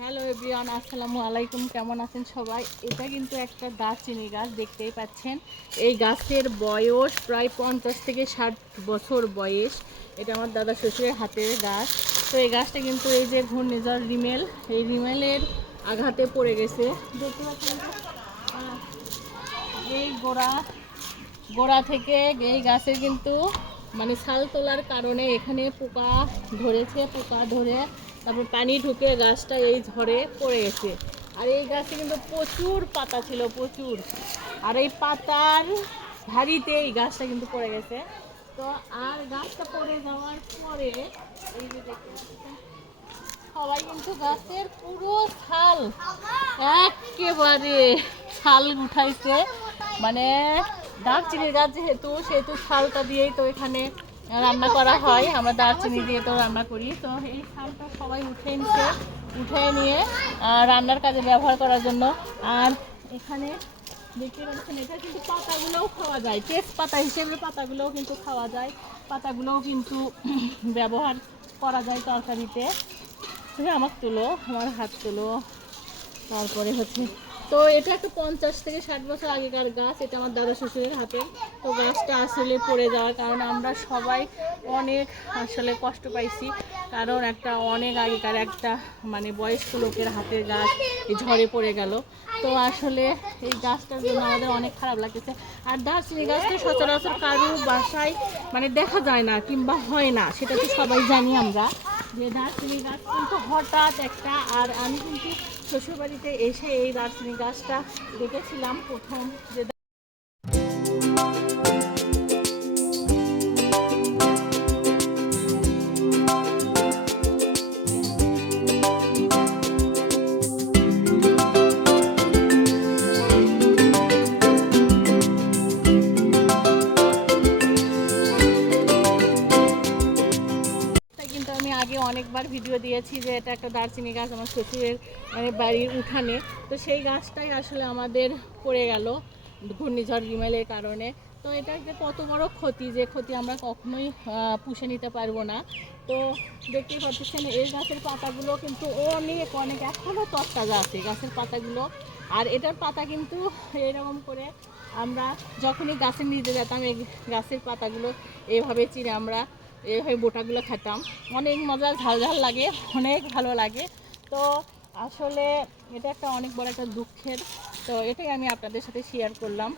Hello everyone আসসালামু আলাইকুম কেমন আছেন সবাই? এটা কিন্তু একটা দারচিনি গাছ, দেখতেই পাচ্ছেন। এই গাছের বয়স প্রায় পঞ্চাশ থেকে ষাট বছর বয়স। এটা আমার দাদা শ্বশুরের হাতের গাছ। তো এই গাছটা কিন্তু এই যে ঘূর্ণিঝড় রিমেল, এই রিমেলের আঘাতে পড়ে গেছে। দেখতে পাচ্ছেন এই গোড়া গোড়া থেকে এই গাছে কিন্তু মানে ছাল তোলার কারণে এখানে পোকা ধরেছে, পোকা ধরে তারপর পানি ঢুকে গাছটা এই ঝড়ে পড়ে গেছে। আর এই গাছে কিন্তু প্রচুর পাতা ছিল, প্রচুর। আর এই পাতার ভারিতে এই গাছটা কিন্তু পড়ে গেছে। তো আর গাছটা পড়ে যাওয়ার পরে এই যে সবাই কিন্তু গাছের পুরো ছাল একেবারে ছাল উঠাইছে। মানে দারচিনি গাছ যেহেতু, সেহেতু ছালটা দিয়েই তো এখানে রান্না করা হয়, আমরা দারচিনি দিয়ে তো রান্না করি। তো এই ছালটা সবাই উঠে নিছে, উঠে নিয়ে রান্নার কাজে ব্যবহার করার জন্য। আর এখানে দেখতে পাচ্ছেন এটা কিন্তু পাতাগুলোও খাওয়া যায়। তেজপাতা হিসেবে পাতাগুলোও কিন্তু খাওয়া যায়। পাতাগুলোও কিন্তু ব্যবহার করা যায় তরকারিতে। তুমি আমার তুলো, আমার হাত তুলো। তারপরে হচ্ছে তো এটা একটা পঞ্চাশ থেকে ষাট বছর আগেকার গাছ, এটা আমার দাদা শ্বশুরের হাতে। তো গাছটা আসলে পড়ে যাওয়ার কারণ আমরা সবাই অনেক আসলে কষ্ট পাইছি। কারণ একটা অনেক আগেকার একটা মানে বয়স্ক লোকের হাতের গাছ ঝড়ে পড়ে গেল। তো আসলে এই গাছটার জন্য আমাদের অনেক খারাপ লাগতেছে। আর দারচিনি গাছটা সচরাচর কারও বাসায় মানে দেখা যায় না কিংবা হয় না, সেটা তো সবাই জানি আমরা। যে দারচিনি গাছ কিন্তু হঠাৎ একটা, আর আমি কিন্তু শ্বশুরবাড়িতে এসে এই দার্শনিক গাছটা দেখেছিলাম প্রথম যে আগে অনেকবার ভিডিও দিয়েছি যে এটা একটা দারচিনি গাছ আমার শ্বশুরের মানে বাড়ির উঠানে। তো সেই গাছটাই আসলে আমাদের পড়ে গেল ঘূর্ণিঝড় রিমেলের কারণে। তো এটা যে কত বড় ক্ষতি, যে ক্ষতি আমরা কখনোই পুষে নিতে পারব না। তো দেখতেই পাচ্ছেন, এই গাছের পাতাগুলো কিন্তু অনেক অনেক এখনও তরতাজা আছে গাছের পাতাগুলো। আর এটার পাতা কিন্তু এরকম করে আমরা যখনই গাছের নিচে যেতাম, এই গাছের পাতাগুলো এভাবে চিনে আমরা এইভাবে বোটাগুলো খেতাম। অনেক মজার, ঝাল ঝাল লাগে, অনেক ভালো লাগে। তো আসলে এটা একটা অনেক বড় একটা দুঃখের। তো এটাই আমি আপনাদের সাথে শেয়ার করলাম।